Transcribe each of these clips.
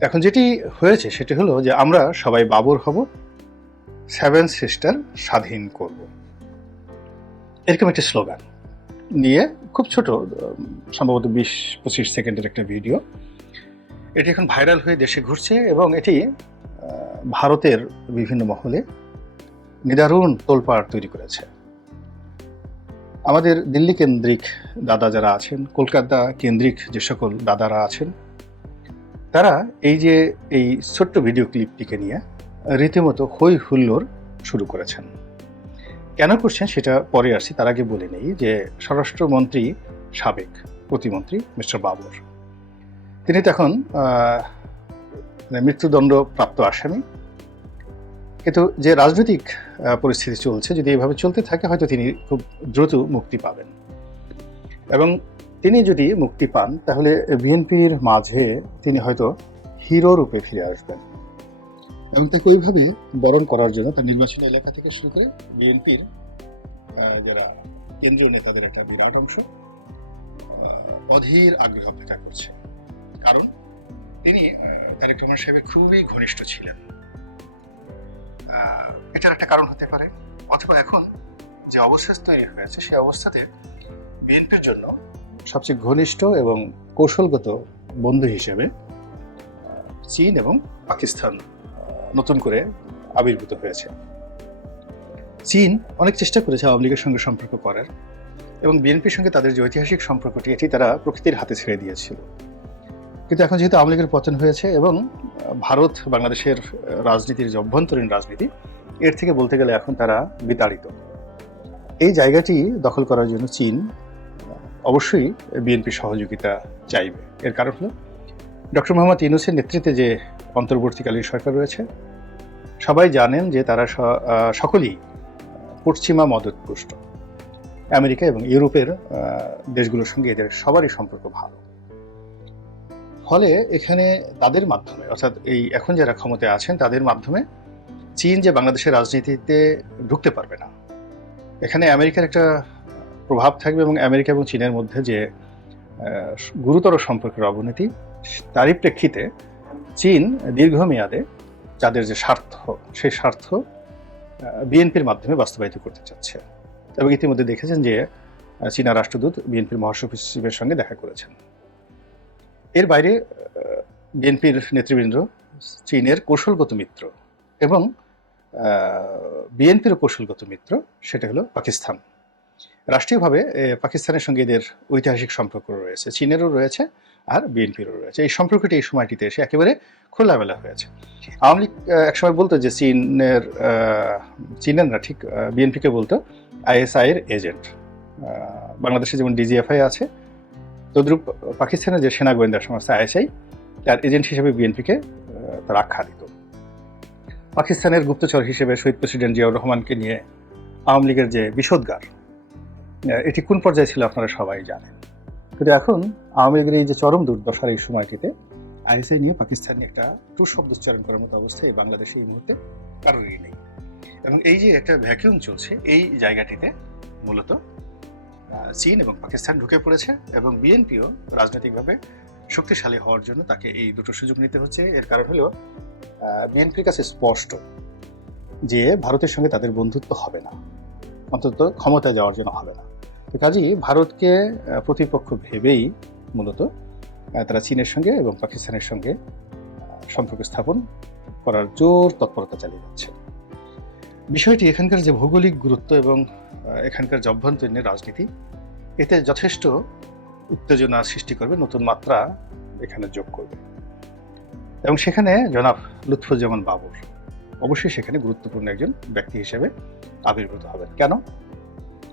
এখন যেটি হয়েছে সেটি হলো যে আমরা সবাই বাবর হব সেভেন সিস্টার স্বাধীন করব। এরকম একটি স্লোগান নিয়ে খুব ছোট, সম্ভবত বিশ, পঁচিশ সেকেন্ডের একটা ভিডিও। এটি এখন ভাইরাল হয়ে দেশে ঘুরছে এবং এটি ভারতের বিভিন্ন মহলে নিদারুণ তোলপাড় তৈরি করেছে। আমাদের দিল্লি কেন্দ্রিক দাদা যারা আছেন, কলকাতা কেন্দ্রিক যে সকল দাদারা আছেন তারা এই যে এই ছোট্ট ভিডিও ক্লিপটিকে নিয়ে রীতিমতো হই হুল্লোড় শুরু করেছেন। কেন করছেন সেটা পরে আসছি, তার আগে বলে নেই যে স্বরাষ্ট্রমন্ত্রী সাবেক প্রতিমন্ত্রী মিস্টার বাবর। তিনি তখন মানে মৃত্যুদণ্ড প্রাপ্ত আসামি। কিন্তু যে রাজনৈতিক পরিস্থিতি চলছে, যদি এভাবে চলতে থাকে, হয়তো তিনি খুব দ্রুত মুক্তি পাবেন। এবং তিনি যদি মুক্তি পান, তাহলে বিএনপির মাঝে তিনি হয়তো হিরো রূপে ফিরে আসবেন। এবং তাকে ওইভাবে বরণ করার জন্য তার নির্বাচনী এলাকা থেকে শুরু করে বিএনপির যারা কেন্দ্রীয় নেতাদের একটা বিরাট অংশ অধীর আগ্রহ অপেক্ষা করছে। কারণ তিনি তারেক রহমান সাহেবের খুবই ঘনিষ্ঠ ছিলেন। এটার একটা কারণ হতে পারে। অথবা এখন যে অবস্থা তৈরি হয়েছে সেই অবস্থাতে বিএনপির জন্য সবচেয়ে ঘনিষ্ঠ এবং কৌশলগত বন্ধু হিসেবে চীন এবং পাকিস্তান নতুন করে আবির্ভূত হয়েছে। চীন অনেক চেষ্টা করেছে আওয়ামী লীগের সঙ্গে সম্পর্ক করার এবং বিএনপির সঙ্গে তাদের যে ঐতিহাসিক সম্পর্কটি, এটি তারা প্রকৃতির হাতে ছেড়ে দিয়েছিল। কিন্তু এখন যেহেতু আওয়ামী লীগের পতন হয়েছে এবং ভারত বাংলাদেশের রাজনীতির যে অভ্যন্তরীণ রাজনীতি, এর থেকে বলতে গেলে এখন তারা বিতাড়িত। এই জায়গাটি দখল করার জন্য চীন অবশ্যই বিএনপি সহযোগিতা চাইবে। এর কারণ হলো, ডক্টর মোহাম্মদ ইউনুসের নেতৃত্বে যে অন্তর্বর্তীকালীন সরকার রয়েছে, সবাই জানেন যে তারা সকলেই পশ্চিমা মদতপুষ্ট। আমেরিকা এবং ইউরোপের দেশগুলোর সঙ্গে এদের সবারই সম্পর্ক ভালো। ফলে এখানে তাদের মাধ্যমে, অর্থাৎ এই এখন যারা ক্ষমতায় আছেন, তাদের মাধ্যমে চীন যে বাংলাদেশের রাজনীতিতে ঢুকতে পারবে না। এখানে আমেরিকার একটা প্রভাব থাকবে এবং আমেরিকা এবং চীনের মধ্যে যে গুরুতর সম্পর্কের অবনতি, তারই প্রেক্ষিতে চীন দীর্ঘমেয়াদে যাদের যে স্বার্থ, সেই স্বার্থ বিএনপির মাধ্যমে বাস্তবায়িত করতে চাচ্ছে এবং ইতিমধ্যে দেখেছেন যে চীনা রাষ্ট্রদূত বিএনপির মহাসচিবের সঙ্গে দেখা করেছেন। এর বাইরে বিএনপির নেতৃবৃন্দ চীনের কৌশলগত মিত্র এবং বিএনপির কৌশলগত মিত্র সেটা হলো পাকিস্তান। রাষ্ট্রীয়ভাবে পাকিস্তানের সঙ্গে এদের ঐতিহাসিক সম্পর্ক রয়েছে। চীনেরও রয়েছে আর বিএনপিরও রয়েছে। এই সম্পর্কটি এই সময়টিতে এসে একেবারে খোলামেলা হয়েছে। আওয়ামী লীগ একসময় বলতো যে চীনের চীনের না ঠিক বিএনপিকে বলতো আইএসআই এর এজেন্ট। বাংলাদেশে যেমন ডিজিএফআই আছে, তদ্রূপ পাকিস্তানের যে সেনা গোয়েন্দা সংস্থা আইএসআই, তার এজেন্ট হিসেবে বিএনপিকে তার আখ্যা দিত। পাকিস্তানের গুপ্তচর হিসেবে শহীদ প্রেসিডেন্ট জিয়াউর রহমানকে নিয়ে আওয়ামী লীগের যে বিষোদ্গার এটি কোন পর্যায়ে ছিল আপনারা সবাই জানেন। কিন্তু এখন আওয়ামী লীগের এই যে চরম দুর্দশার এই সময়টিতে আইএসআই নিয়ে পাকিস্তান একটা টু শব্দ উচ্চারণ করার মতো অবস্থা এই বাংলাদেশে এই মুহূর্তে কারোরই নেই। এবং এই যে একটা ভ্যাকিউম চলছে, এই জায়গাটিতে মূলত চীন এবং পাকিস্তান ঢুকে পড়েছে এবং বিএনপিও রাজনৈতিকভাবে শক্তিশালী হওয়ার জন্য তাকে এই দুটো সুযোগ নিতে হচ্ছে। এর কারণ হলো বিএনপির কাছে স্পষ্ট যে ভারতের সঙ্গে তাদের বন্ধুত্ব হবে না। অন্তত ক্ষমতায় যাওয়ার জন্য হবে না। কাজেই ভারতকে প্রতিপক্ষ ভেবেই মূলত তারা চীনের সঙ্গে এবং পাকিস্তানের সঙ্গে সম্পর্ক স্থাপন করার জোর তৎপরতা চালিয়ে যাচ্ছে। বিষয়টি এখানকার যে ভৌগোলিক গুরুত্ব এবং এখানকার যে রাজনীতি, এতে যথেষ্ট উত্তেজনা সৃষ্টি করবে, নতুন মাত্রা এখানে যোগ করবে। এবং সেখানে জনাব লুৎফুজ্জামান বাবর অবশ্যই সেখানে গুরুত্বপূর্ণ একজন ব্যক্তি হিসেবে আবির্ভূত হবেন। কেন?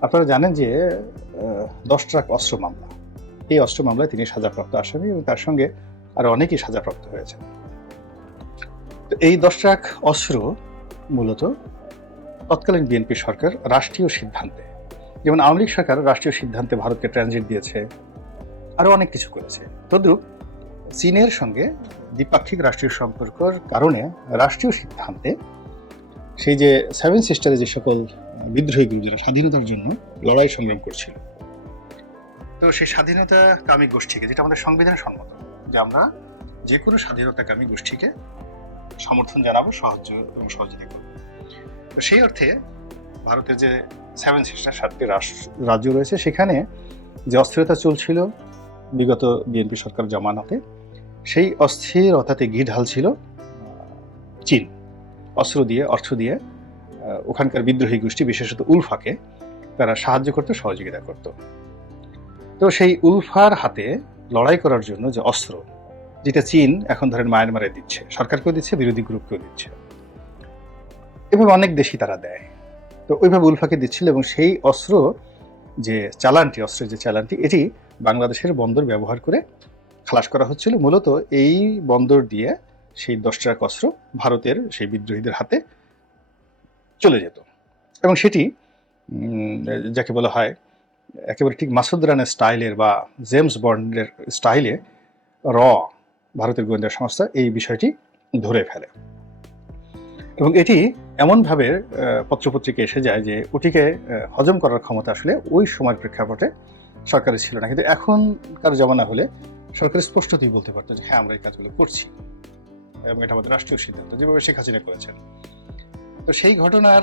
আপনারা জানেন যে দশ ট্রাক অস্ত্র মামলা। এই অস্ত্র মামলায় তিনি সাজাপ্রাপ্ত আসামি এবং তার সঙ্গে আরও অনেকেই সাজাপ্রাপ্ত হয়েছেন। এই দশ ট্রাক অস্ত্র মূলত তৎকালীন বিএনপি সরকার রাষ্ট্রীয় সিদ্ধান্তে, যেমন আওয়ামী লীগ সরকার রাষ্ট্রীয় সিদ্ধান্তে ভারতকে ট্রানজিট দিয়েছে আরও অনেক কিছু করেছে। তদ্রূপ চীনের সঙ্গে দ্বিপাক্ষিক রাষ্ট্রীয় সম্পর্কর কারণে রাষ্ট্রীয় সিদ্ধান্তে সেই যে সেভেন সিস্টারে যে সকল বিদ্রোহী যারা স্বাধীনতার জন্য লড়াই সংগ্রাম করছিল। তো সেই স্বাধীনতা কামী গোষ্ঠীকে, যেটা আমাদের সংবিধানে সম্মত, যে আমরা যে কোনো স্বাধীনতাকামী গোষ্ঠীকে সমর্থন জানাব, সাহায্য এবং সহযোগিতা করব। তো সেই অর্থে ভারতের যে সেভেন সিস্টার সাতটি রাজ্য রয়েছে, সেখানে যে অস্থিরতা চলছিল, বিগত বিএনপি সরকার জমানাতে সেই অস্থিরতাতে ঘি ঢালছিল চীন, অস্ত্র দিয়ে, অর্থ দিয়ে ওখানকার বিদ্রোহী গোষ্ঠী, বিশেষত উলফাকে, তারা সাহায্য করতো, সহযোগিতা করত। তো সেই উলফার হাতে লড়াই করার জন্য যে অস্ত্র, যেটা চীন এখন ধরেন মায়ানমারে দিচ্ছে, সরকারকেও দিচ্ছে, বিরোধী গ্রুপকেও দিচ্ছে। এভাবে অনেক দেশই তারা দেয়। তো ওইভাবে উলফাকে দিচ্ছিল এবং সেই অস্ত্র যে চালানটি, অস্ত্রের যে চালানটি, এটি বাংলাদেশের বন্দর ব্যবহার করে খালাস করা হচ্ছিল মূলত এই বন্দর দিয়ে সেই দশ ট্রাক অস্ত্র ভারতের সেই বিদ্রোহীদের হাতে চলে যেত। এবং সেটি যাকে বলা হয় একেবারে ঠিক মাসুদ রানের স্টাইলের বা জেমস বন্ডের স্টাইলে র ভারতের গোয়েন্দা সংস্থা এই বিষয়টি ধরে ফেলে। এবং এটি এমনভাবে পত্রপত্রিকা এসে যায় যে ওটিকে হজম করার ক্ষমতা আসলে ওই সময়ের প্রেক্ষাপটে সরকারের ছিল না। কিন্তু এখনকার জমানা হলে সরকার স্পষ্টতই বলতে পারতো যে হ্যাঁ আমরা এই কাজগুলো করছি। এবং এটা আমাদের রাষ্ট্রীয় সিদ্ধান্ত, যেভাবে শেখ হাসিনা করেছেন। তো সেই ঘটনার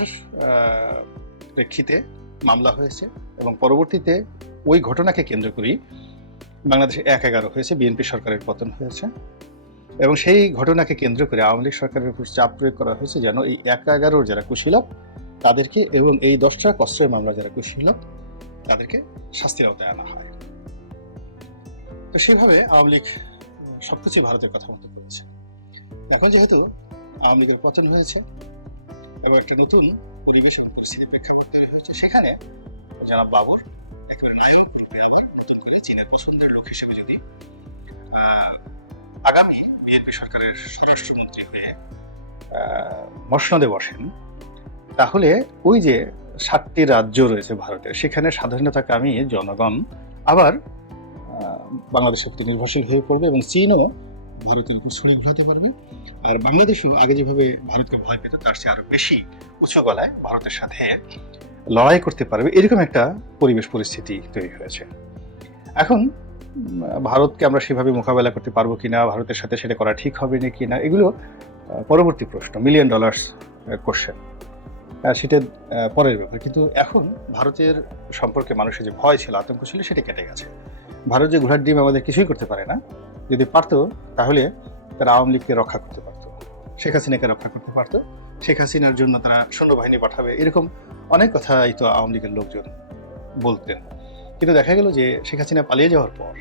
প্রেক্ষিতে মামলা হয়েছে এবং পরবর্তীতে ওই ঘটনাকে কেন্দ্র করেই বাংলাদেশে এক এগারো হয়েছে, বিএনপি সরকারের পতন হয়েছে। এবং সেই ঘটনাকে কেন্দ্র করে আওয়ামী লীগ সরকারের উপর চাপ প্রয়োগ করা হয়েছে যেন এই এক এগারোর যারা কুশীলভ তাদেরকে এবং এই দশটা কষ্টের মামলা যারা কুশীলভ তাদেরকে শাস্তির আওতায় আনা হয়। তো সেইভাবে আওয়ামী লীগ সবকিছু ভারতের কথা মতো করেছে। এখন যেহেতু আওয়ামী লীগের পতন হয়েছে এবং একটা নতুন পরিবেশ পরিস্থিতির প্রেক্ষাপট হয়েছে, সেখানে জনাব বাবর একেবারে নায়ক নতুন করে চীনের পছন্দের লোক হিসেবে যদি আগামী বিএনপি সরকারের স্বরাষ্ট্রমন্ত্রী হয়ে মসনদে বসেন, তাহলে ওই যে সাতটি রাজ্য রয়েছে ভারতের, সেখানে স্বাধীনতাকামী জনগণ আবার বাংলাদেশের প্রতি নির্ভরশীল হয়ে পড়বে এবং চীনও ভারতের উপর ছড়ি ঘোরাতে পারবে। আর বাংলাদেশও আগে যেভাবে ভারতকে ভয় পেত, তার চেয়ে আরও বেশি উঁচু গলায় ভারতের সাথে লড়াই করতে পারবে। এরকম একটা পরিবেশ পরিস্থিতি তৈরি হয়েছে। এখন ভারতকে আমরা সেভাবে মোকাবেলা করতে পারব কি না ভারতের সাথে সেটা করা ঠিক হবে না কি না এগুলো পরবর্তী প্রশ্ন মিলিয়ন ডলার্স কোশ্চেন সেটা পরের ব্যাপার। কিন্তু এখন ভারতের সম্পর্কে মানুষের যে ভয় ছিল, আতঙ্ক ছিল, সেটা কেটে গেছে। ভারত যে ঘোড়ার ডিম আমাদের কিছুই করতে পারে না। যদি পারতো, তাহলে তারা আওয়ামী লীগকে রক্ষা করতে পারতো। শেখ হাসিনাকে রক্ষা করতে পারতো। শেখ হাসিনার জন্য তারা সৈন্যবাহিনী পাঠাবে। এরকম অনেক কথাই তো আওয়ামী লীগের লোকজন বলতেন। কিন্তু দেখা গেল যে, শেখ হাসিনা পালিয়ে যাওয়ার পর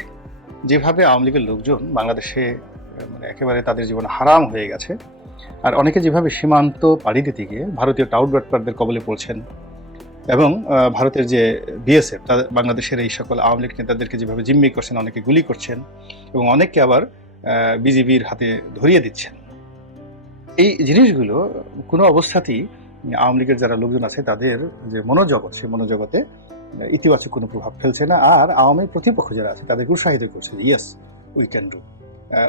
যেভাবে আওয়ামী লীগের লোকজন বাংলাদেশে মানে একেবারে তাদের জীবন হারাম হয়ে গেছে, আর অনেকে যেভাবে সীমান্ত পাড়ি দিতে গিয়ে ভারতীয় টাউট বাটপারদের কবলে পড়ছেন এবং ভারতের যে বিএসএফ তাদের বাংলাদেশের এই সকল আওয়ামী লীগ নেতাদেরকে যেভাবে জিম্মি করছেন, অনেকে গুলি করছেন এবং অনেককে আবার বিজিবির হাতে ধরিয়ে দিচ্ছেন। এই জিনিসগুলো কোনো অবস্থাতেই আওয়ামী লীগের যারা লোকজন আছে, তাদের যে মনোজগৎ, সেই মনোজগতে ইতিবাচক কোনো প্রভাব ফেলছে না। আর আওয়ামী প্রতিপক্ষ যারা আছে, তাদেরকে উৎসাহিত করছে ইয়েস উই ক্যান ডু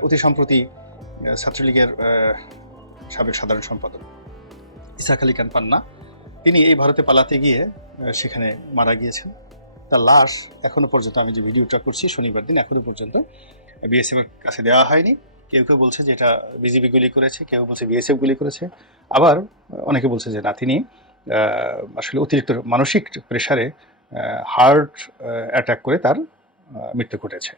অতি সম্প্রতি ছাত্রলীগের সাবেক সাধারণ সম্পাদক ইসাক আলী খান পান্না তিনি এই ভারতে পালাতে গিয়ে সেখানে মারা গিয়েছেন। তার লাশ এখনও পর্যন্ত আমি যে ভিডিওটা করছি, শনিবার দিন এখনও পর্যন্ত বিএসএফ এর কাছে দেওয়া হয়নি। কেউ কেউ বলছে যে এটা বিজেপি গুলি করেছে, কেউ বলছে বিএসএফ গুলি করেছে। আবার অনেকে বলছে যে না, তিনি আসলে অতিরিক্ত মানসিক প্রেসারে হার্ট অ্যাটাক করে তার মৃত্যু ঘটেছে।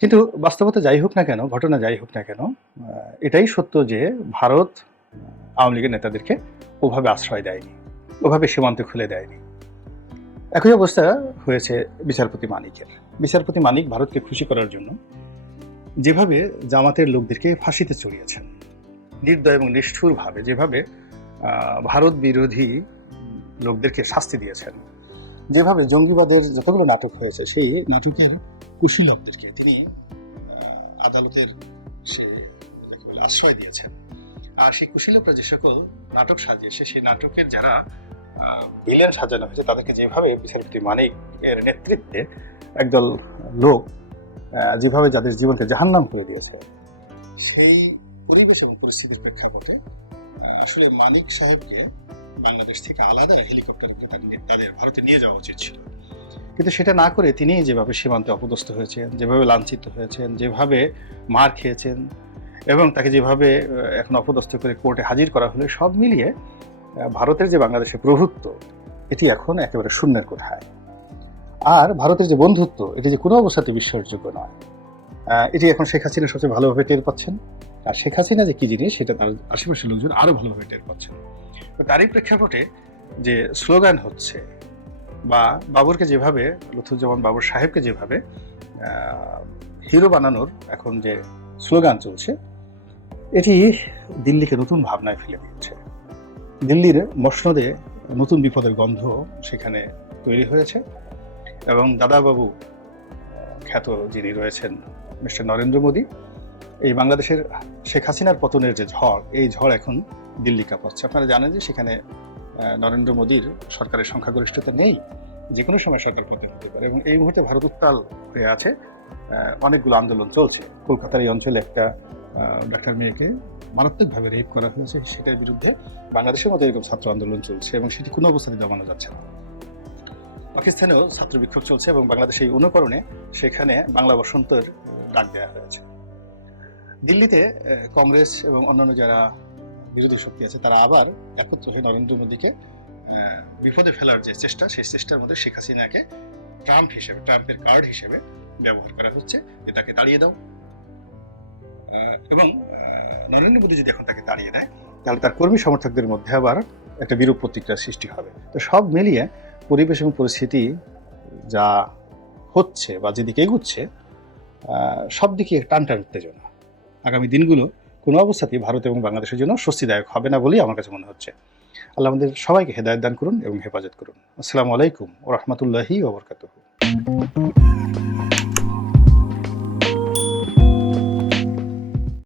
কিন্তু বাস্তবতা যাই হোক না কেন, ঘটনা যাই হোক না কেন এটাই সত্য যে ভারত আওয়ামী লীগের নেতাদেরকে ওভাবে আশ্রয় দেয়নি, ওভাবে সীমান্ত খুলে দেয়নি। একই অবস্থা হয়েছে বিচারপতি মানিকের। বিচারপতি মানিক ভারতকে খুশি করার জন্য যেভাবে জামাতের লোকদেরকে ফাঁসিতে চড়িয়েছেন, নির্দয় এবং নিষ্ঠুরভাবে যেভাবে ভারত বিরোধী লোকদেরকে শাস্তি দিয়েছেন, যেভাবে জঙ্গিবাদের যতগুলো নাটক হয়েছে সেই নাটকের কুশীলবদেরকে তিনি আদালতের সে আশ্রয় দিয়েছেন। আর সেই কুশীলবরা যে সকল নাটক সাজিয়েছে সেই নাটকের যারা ভিলেন সাজানো হয়েছে, তাদেরকে যেভাবে বিচারপতি মানিক এর নেতৃত্বে একদল লোক যেভাবে যাদের জীবনকে জাহান্নাম করে দিয়েছে, সেই পরিবেশ এবং পরিস্থিতির প্রেক্ষাপটে আসলে মানিক সাহেবকে বাংলাদেশ থেকে আলাদা হেলিকপ্টার তাদের ভারতে নিয়ে যাওয়া উচিত ছিল। কিন্তু সেটা না করে তিনি যেভাবে সীমান্তে অপদস্থ হয়েছেন, যেভাবে লাঞ্ছিত হয়েছেন, যেভাবে মার খেয়েছেন এবং তাকে যেভাবে এখন অপদস্থ করে কোর্টে হাজির করা হলো, সব মিলিয়ে ভারতের যে বাংলাদেশে প্রভুত্ব, এটি এখন একেবারে শূন্যের কোঠায়। আর ভারতের যে বন্ধুত্ব, এটি যে কোনো অবস্থাতে বিশ্বাসযোগ্য নয়। এটি এখন শেখ হাসিনা সবচেয়ে ভালোভাবে টের পাচ্ছেন। আর শেখ হাসিনা যে কী জিনিস, সেটা তার আশেপাশের লোকজন আরও ভালোভাবে টের পাচ্ছেন। তারই প্রেক্ষাপটে যে স্লোগান হচ্ছে, বা বাবরকে যেভাবে লুথুজ্জামান বাবর সাহেবকে যেভাবে হিরো বানানোর এখন যে স্লোগান চলছে এটি দিল্লিকে নতুন ভাবনায় ফেলে দিচ্ছে। দিল্লির মসনদে নতুন বিপদের গন্ধ সেখানে তৈরি হয়েছে এবং দাদাবাবু খ্যাত যিনি রয়েছেন মিস্টার নরেন্দ্র মোদী, এই বাংলাদেশের শেখ হাসিনার পতনের যে ঝড়, এই ঝড় এখন দিল্লি কাঁপাচ্ছে। আপনারা জানেন যে সেখানে নরেন্দ্র মোদীর সরকারের সংখ্যাগরিষ্ঠতা নেই, যে কোনো সময় সরকার পতন হতে পারে এবং এই মুহূর্তে ভারত উত্তাল হয়ে আছে। অনেকগুলো আন্দোলন চলছে। কলকাতার এই অঞ্চলে একটা ডাক্তার মেয়েকে মারাত্মকভাবে রেপ করা হয়েছে, সেটার বিরুদ্ধে বাংলাদেশের মধ্যে এরকম ছাত্র আন্দোলন চলছে এবং সেটি কোনো অবস্থাতে দমানো যাচ্ছে না। পাকিস্তানেও ছাত্র বিক্ষোভ চলছে এবং বাংলাদেশে এই অনুকরণে সেখানে বাংলা বসন্তের ডাক দেওয়া হয়েছে। দিল্লিতে কংগ্রেস এবং অন্যান্য যারা বিরোধী শক্তি আছে, তারা আবার একত্র হয়ে নরেন্দ্র মোদীকে বিপদে ফেলার যে চেষ্টা, সেই চেষ্টার মধ্যে শেখ হাসিনাকে ট্রাম্প হিসেবে ট্রাম্পের কার্ড হিসেবে ব্যবহার করা হচ্ছে। যে তাকে তাড়িয়ে দাও। এবং নরেন্দ্র মোদী যদি এখন তাকে তাড়িয়ে দেয়, তাহলে তার কর্মী সমর্থকদের মধ্যে আবার একটা বিরূপ প্রতিক্রিয়ার সৃষ্টি হবে। তো সব মিলিয়ে পরিবেশ এবং পরিস্থিতি যা হচ্ছে বা যেদিকে এগুচ্ছে সব দিকে টানটান উত্তেজনা। আগামী দিনগুলো কোনো অবস্থাতেই ভারত এবং বাংলাদেশের জন্য স্বস্তিদায়ক হবে না বলেই আমার কাছে মনে হচ্ছে। আল্লাহ আমাদের সবাইকে হেদায়ত দান করুন এবং হেফাজত করুন। আসসালামু আলাইকুম ও রহমতুল্লাহি ওবরকাতুহ